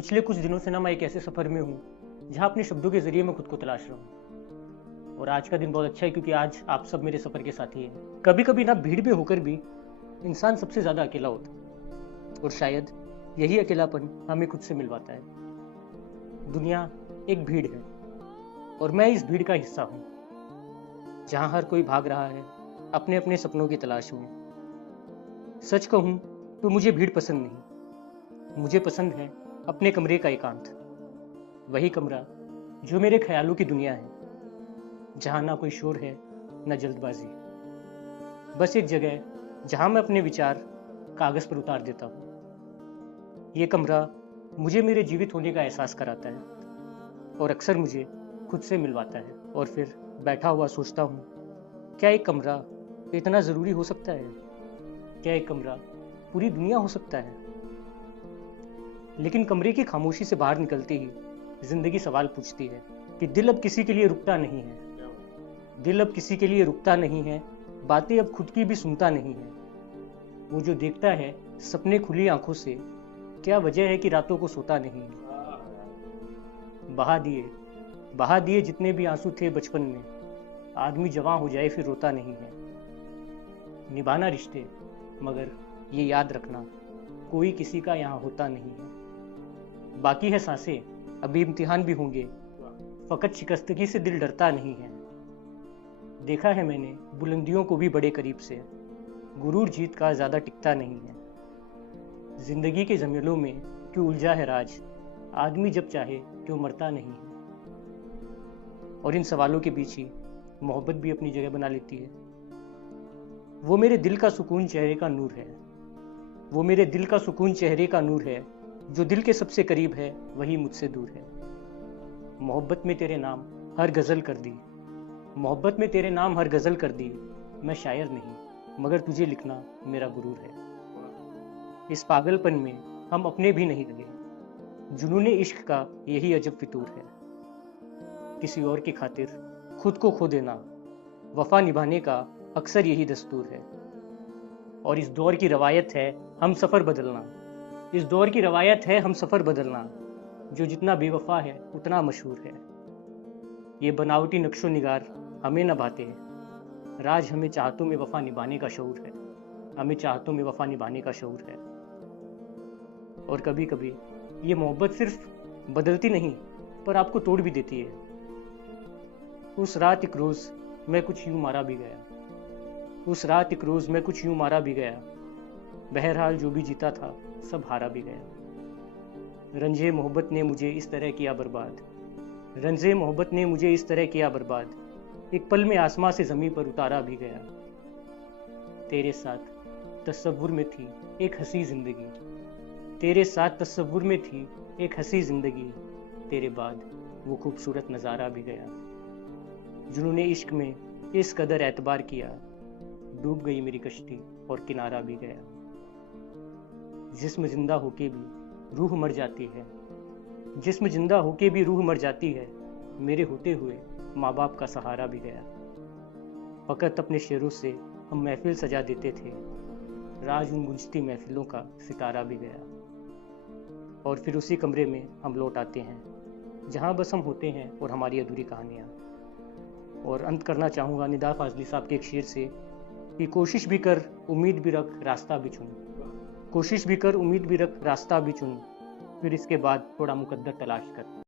पिछले कुछ दिनों से ना मैं एक ऐसे सफ़र में हूँ जहाँ अपने शब्दों के ज़रिए मैं खुद को तलाश रहा हूँ। और आज का दिन बहुत अच्छा है क्योंकि आज आप सब मेरे सफ़र के साथी हैं। कभी कभी ना भीड़ में होकर भी इंसान सबसे ज़्यादा अकेला होता है और शायद यही अकेलापन हमें खुद से मिलवाता है। दुनिया एक भीड़ है और मैं इस भीड़ का हिस्सा हूँ जहाँ हर कोई भाग रहा है अपने अपने सपनों की तलाश में। सच कहूँ तो मुझे भीड़ पसंद नहीं, मुझे पसंद है अपने कमरे का एकांत। वही कमरा जो मेरे ख्यालों की दुनिया है, जहाँ ना कोई शोर है ना जल्दबाजी, बस एक जगह जहाँ मैं अपने विचार कागज पर उतार देता हूँ। ये कमरा मुझे मेरे जीवित होने का एहसास कराता है और अक्सर मुझे खुद से मिलवाता है। और फिर बैठा हुआ सोचता हूँ, क्या एक कमरा इतना ज़रूरी हो सकता है? क्या एक कमरा पूरी दुनिया हो सकता है? लेकिन कमरे की खामोशी से बाहर निकलते ही जिंदगी सवाल पूछती है कि दिल अब किसी के लिए रुकता नहीं है। दिल अब किसी के लिए रुकता नहीं है, बातें अब खुद की भी सुनता नहीं है। वो जो देखता है सपने खुली आंखों से, क्या वजह है कि रातों को सोता नहीं है। बहा दिए जितने भी आंसू थे बचपन में, आदमी जवान हो जाए फिर रोता नहीं है। निभाना रिश्ते, मगर ये याद रखना कोई किसी का यहाँ होता नहीं है। बाकी है सांसें, अभी इम्तिहान भी होंगे, फकत शिकस्तगी से दिल डरता नहीं है। देखा है मैंने बुलंदियों को भी बड़े करीब से, गुरूर जीत का ज़्यादा टिकता नहीं है। जिंदगी के जंगलों में क्यों उलझा है राज, आदमी जब चाहे क्यों मरता नहीं है। और इन सवालों के बीच ही मोहब्बत भी अपनी जगह बना लेती है। वो मेरे दिल का सुकून चेहरे का नूर है, वो मेरे दिल का सुकून चेहरे का नूर है। जो दिल के सबसे करीब है वही मुझसे दूर है। मोहब्बत में तेरे नाम हर गज़ल कर दी, मोहब्बत में तेरे नाम हर गज़ल कर दी। मैं शायर नहीं मगर तुझे लिखना मेरा गुरूर है। इस पागलपन में हम अपने भी नहीं लगे, जुनूने इश्क का यही अजब फितूर है। किसी और की खातिर खुद को खो देना, वफा निभाने का अक्सर यही दस्तूर है। और इस दौर की रवायत है हम सफ़र बदलना, इस दौर की रवायत है हम सफ़र बदलना। जो जितना बेवफा है उतना मशहूर है। ये बनावटी नक्शो निगार हमें न भाते हैं, राज हमें चाहतों में वफा निभाने का शऊर है, हमें चाहतों में वफा निभाने का शऊर है। और कभी कभी ये मोहब्बत सिर्फ बदलती नहीं पर आपको तोड़ भी देती है। उस रात एक रोज़ मैं कुछ यूं मारा भी गया, उस रात एक रोज़ मैं कुछ यूं मारा भी गया। बहरहाल जो भी जीता था सब हारा भी गया। रंजे मोहब्बत ने मुझे इस तरह किया बर्बाद, रंजे मोहब्बत ने मुझे इस तरह किया बर्बाद। एक पल में आसमां से ज़मीं पर उतारा भी गया। तेरे साथ तसव्वुर में थी एक हंसी ज़िंदगी, तेरे साथ तसव्वुर में थी एक हंसी ज़िंदगी। तेरे बाद वो खूबसूरत नज़ारा भी गया। जुनूने इश्क में इस कदर एतबार किया, डूब गई मेरी कश्ती और किनारा भी गया। जिस्म जिंदा होके भी रूह मर जाती है, जिस्म जिंदा होके भी रूह मर जाती है। मेरे होते हुए माँ बाप का सहारा भी गया। फकत अपने शेरों से हम महफिल सजा देते थे, राज उन गुंजती महफिलों का सितारा भी गया। और फिर उसी कमरे में हम लौट आते हैं जहाँ बस हम होते हैं और हमारी अधूरी कहानियाँ। और अंत करना चाहूँगा निदा फाजली साहब के एक शेर से कि कोशिश भी कर उम्मीद भी रख रास्ता भी चुन, कोशिश भी कर उम्मीद भी रख रास्ता भी चुन, फिर इसके बाद थोड़ा मुकद्दर तलाश कर।